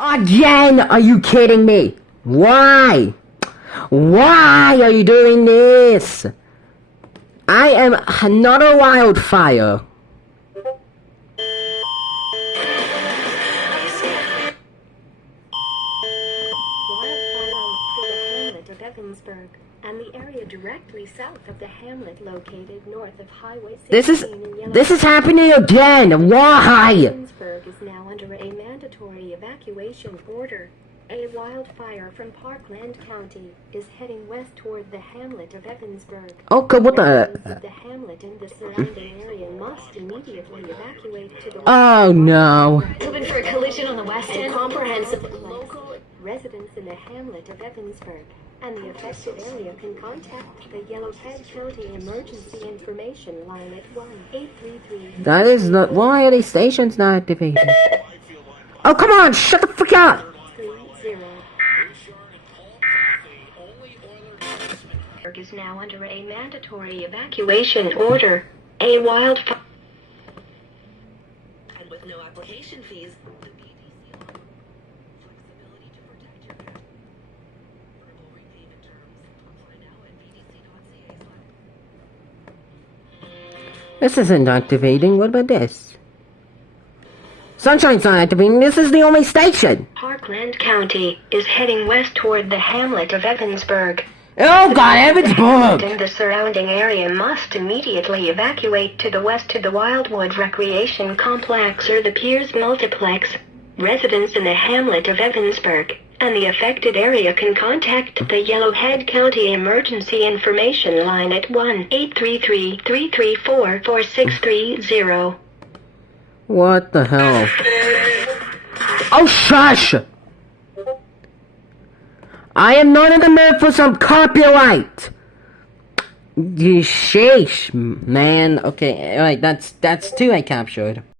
Again? Are you kidding me? Why? Why are you doing this? I am another wildfire. Of Evansburg, and the area directly south of the hamlet located north of Highway 16 This is happening again. Why? Evansburg is now under a mandatory evacuation order. A wildfire from Parkland County is heading west toward the hamlet of Evansburg. Okay, what Residents of the hamlet and the surrounding area must immediately evacuate to the Oh no. Hoping for a collision on the west end. Comprehensive local residents in the hamlet of Evansburg and the affected area can contact the Yellowhead County Emergency Information Line at 1-833. That is not. Why are these stations not activated? Oh, come on! Shut the fuck up! 30. Is now under a mandatory evacuation order. A wildfire. And with no application fees, the PDC offers flexibility to protect your pet. Verbal repayment terms. Apply now at pdc.ca/. This isn't activating. What about this? Sunshine's not activating. This is the only station. Parkland County is heading west toward the hamlet of Evansburg. Oh God, Evansburg! And the surrounding area must immediately evacuate to the west to the Wildwood Recreation Complex or the Piers Multiplex. Residents in the hamlet of Evansburg and the affected area can contact the Yellowhead County Emergency Information Line at 1-833-334-4630. What the hell? Oh, shush! I am not in the mood for some copyright. You sheesh, man. Okay, alright, that's two I captured.